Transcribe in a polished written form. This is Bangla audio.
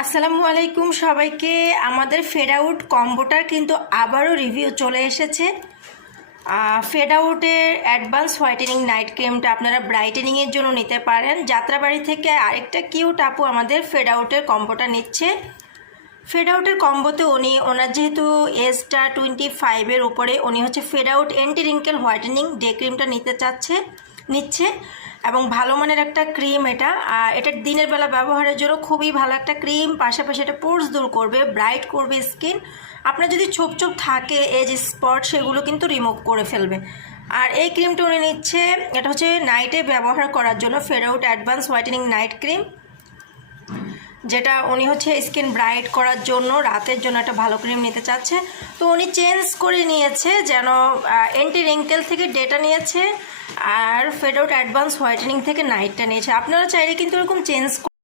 আসসালামু আলাইকুম সবাইকে। আমাদের ফেড আউট কম্বোটার কিন্তু আবারও রিভিউ চলে এসেছে। ফেড আউটের অ্যাডভান্স হোয়াইটেনিং নাইট ক্রিমটা আপনারা ব্রাইটেনিংয়ের জন্য নিতে পারেন। যাত্রাবাড়ি থেকে আরেকটা কিউট আপু আমাদের ফেড আউটের কম্বোটা নিচ্ছে। ফেড আউটের কম্বোতে ওনার যেহেতু এজটা 25-এর উপরে, উনি হচ্ছে Fade Out anti wrinkle whitening day ক্রিমটা নিচ্ছে এবং ভালো মানের একটা ক্রিম এটা। আর এটা দিনের বেলা ব্যবহারের জন্য খুবই ভালো একটা ক্রিম। পাশাপাশি এটা পোর্স দূর করবে, ব্রাইট করবে স্কিন। আপনার যদি ছোপ ছোপ থাকে এজ স্পট, সেগুলো কিন্তু রিমুভ করে ফেলবে। আর এই ক্রিমটা উনি নিচ্ছে, এটা হচ্ছে নাইটে ব্যবহার করার জন্য Fade Out advance whitening night cream, যেটা উনি হচ্ছে স্কিন ব্রাইট করার জন্য রাতের জন্য একটা ভালো ক্রিম নিতে চাচ্ছে। তো উনি চেঞ্জ করে নিয়েছে, যেন অ্যান্টি রিঙ্কেল থেকে ডেটা নিয়েছে আর ফেড আউট অ্যাডভান্স হোয়াইটেনিং থেকে নাইটটা নিয়েছে। আপনারা চাইলে কিন্তু এরকম চেঞ্জ